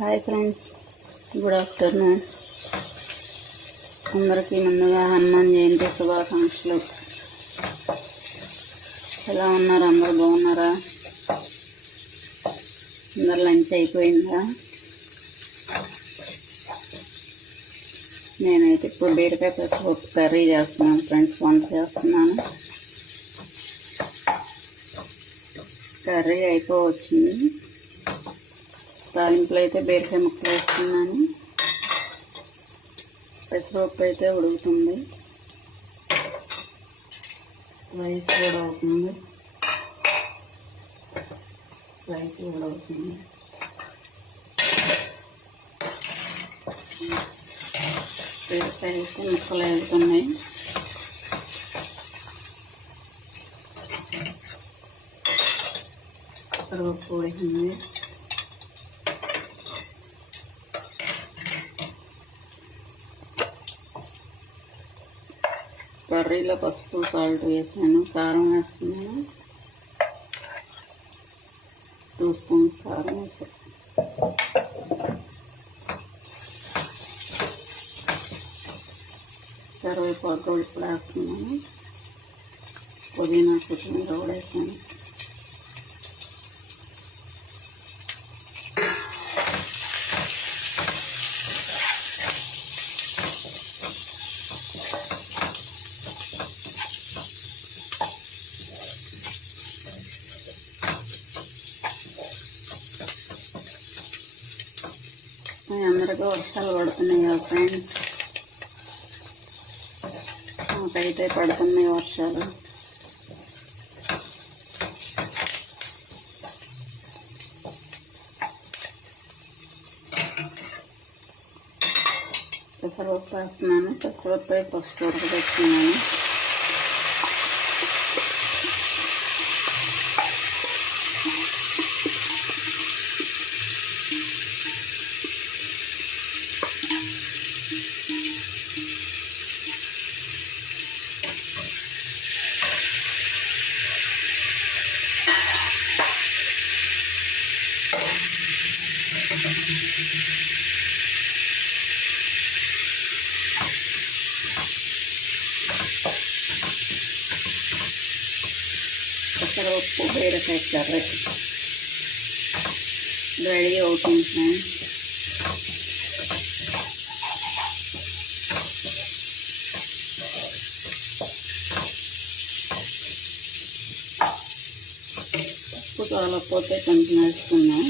Hi friends good afternoon అందరికీ ముందుగా హనుమాన్ జయంతి శుభాకాంక్షలు. ఎలా ఉన్నారు? అందరు బాగున్నారా? అందరు లంచ్ అయిపోయిందా? నేనైతే ఇప్పుడు బీరకాయ పెసరపప్పు కర్రీ చేస్తున్నాను ఫ్రెండ్స్ వంట చేస్తున్నాను. కర్రీ అయిపోవచ్చింది. తాలింపులు అయితే బీరకాయ ముక్కలు వేస్తున్నాను. పెసరపప్పు అయితే ఉడుకుతుంది. రైస్ కూడా అవుతుంది. రైస్ కూడా అవుతుంది. బీరకాయ అయితే ముక్కలు వేస్తున్నాయి పెసరపప్పు ఉడికింది కర్రీలో పసుపు సాల్ట్ వేసాను కారం వేస్తున్నాను టూ స్పూన్స్ కారం వేసాను కరివేపాకు కూడా ఇప్పుడు వేస్తున్నాను పుదీనా కొత్తిమీర కూడా వేసాను అందరికీ వర్షాలు పడుతున్నాయి కదా ఫ్రెండ్స్ మాకైతే పడుతున్నాయి వర్షాలు. పెసరపప్పు వేస్తున్నాను. పెసరపప్పు ఫస్ట్ ఉడకబెట్టుకున్నాను. పెసరపప్పు బీరకాయ కర్రీ రెడీ అవుతుంది ఫ్రెండ్స్. ఉప్పు చాలకపోతే కొంచెం వేసుకున్నాం